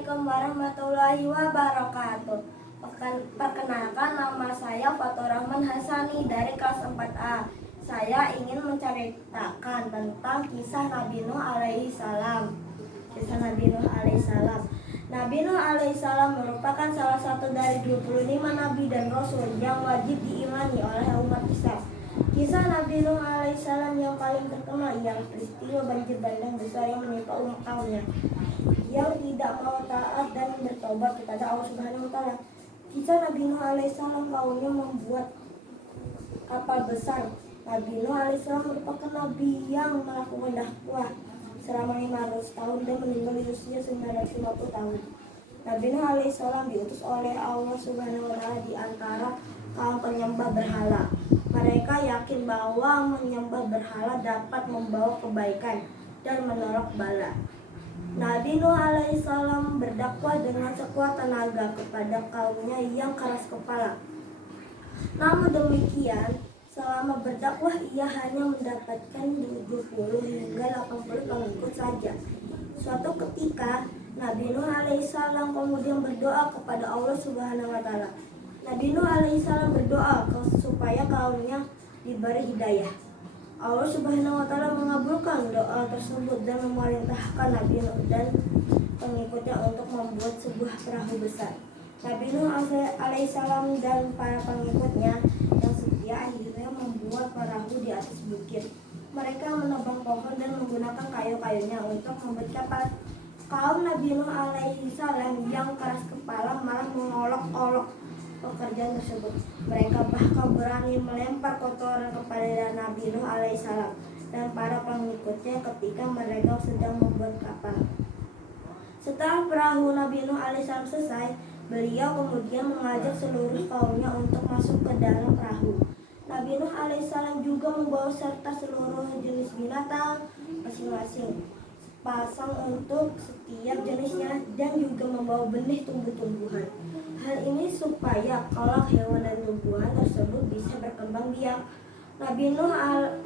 Assalamualaikum warahmatullahi wabarakatuh. Perkenalkan, nama saya Faturrahman Hasani dari kelas 4A. Saya ingin menceritakan tentang kisah Nabi Nuh alaihi salam. Kisah Nabi Nuh alaihi salam. Nabi Nuh alaihi salam merupakan salah satu dari 25 nabi dan rasul yang wajib diimani oleh umat Islam. Kisah Nabi Nuh alaihissalam yang paling terkenal ialah peristiwa banjir bandang besar yang menimpa umat kaumnya yang tidak mau taat dan bertobat kepada Allah Subhanahu wa taala. Kisah Nabi Nuh alaihissalam, kaumnya membuat kapal besar. Nabi Nuh alaihissalam merupakan nabi yang melakukan dakwah selama 500 tahun dan meninggal di usia 950 tahun. Nabi Nuh alaihissalam diutus oleh Allah Subhanahu wa taala di antara kaum penyembah berhala. Mereka yakin bahwa menyembah berhala dapat membawa kebaikan dan menolak bala. Nabi Nuh alaihissalam berdakwah dengan sekuat tenaga kepada kaumnya yang keras kepala. Namun demikian, selama berdakwah ia hanya mendapatkan 70 hingga 80 pengikut saja. Suatu ketika, Nabi Nuh alaihissalam kemudian berdoa kepada Allah Subhanahu wa taala. Nabi Nuh alaihissalam berdoa supaya kaumnya diberi hidayah. Allah Subhanahu wa taala mengabulkan doa tersebut dan memerintahkan Nabi Nuh dan pengikutnya untuk membuat sebuah perahu besar. Nabi Nuh alaihissalam dan para pengikutnya yang setia akhirnya membuat perahu di atas bukit. Mereka menebang pohon dan menggunakan kayu-kayunya untuk membuat kapal. Kaum Nabi Nuh alaihissalam yang keras kepala malah mengolok-olok pekerjaan tersebut. Mereka bahkan berani melempar kotoran kepada Nabi Nuh alaihissalam dan para pengikutnya ketika mereka sedang membuat kapal. Setelah perahu Nabi Nuh alaihissalam selesai, beliau kemudian mengajak seluruh kaumnya untuk masuk ke dalam perahu. Nabi Nuh alaihissalam juga membawa serta seluruh jenis binatang masing-masing, pasang untuk setiap jenisnya, dan juga membawa benih tumbuh-tumbuhan. Hal ini supaya kelak hewan dan tumbuhan tersebut bisa berkembang biak. Nabi Nuh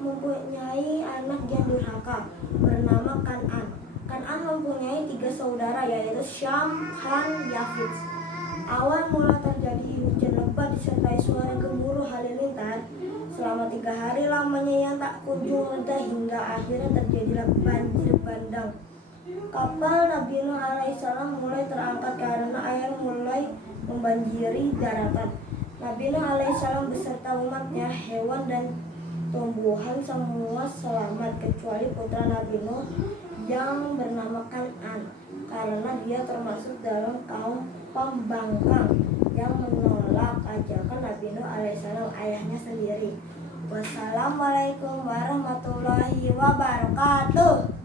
mempunyai anak yang durhaka bernama Kan'an. Kan'an mempunyai 3 saudara, yaitu Syam, Ham, Yafid. Awal mula terjadi hujan lebat disertai suara gemuruh halilintar selama 3 hari lamanya yang tak kunjung reda hingga akhirnya terjadilah banjir bandang. Kapal Nabi Nuh alaihissalam mulai terangkat karena air mulai membanjiri daratan. Nabi Nuh alaihissalam beserta umatnya, hewan dan tumbuhan semua selamat kecuali putra Nabi Nuh yang bernama Kan'an, karena dia termasuk dalam kaum pembangkang yang menolak ajakan Nabi Nuh alaihissalam, ayahnya sendiri. Wassalamualaikum warahmatullahi wabarakatuh.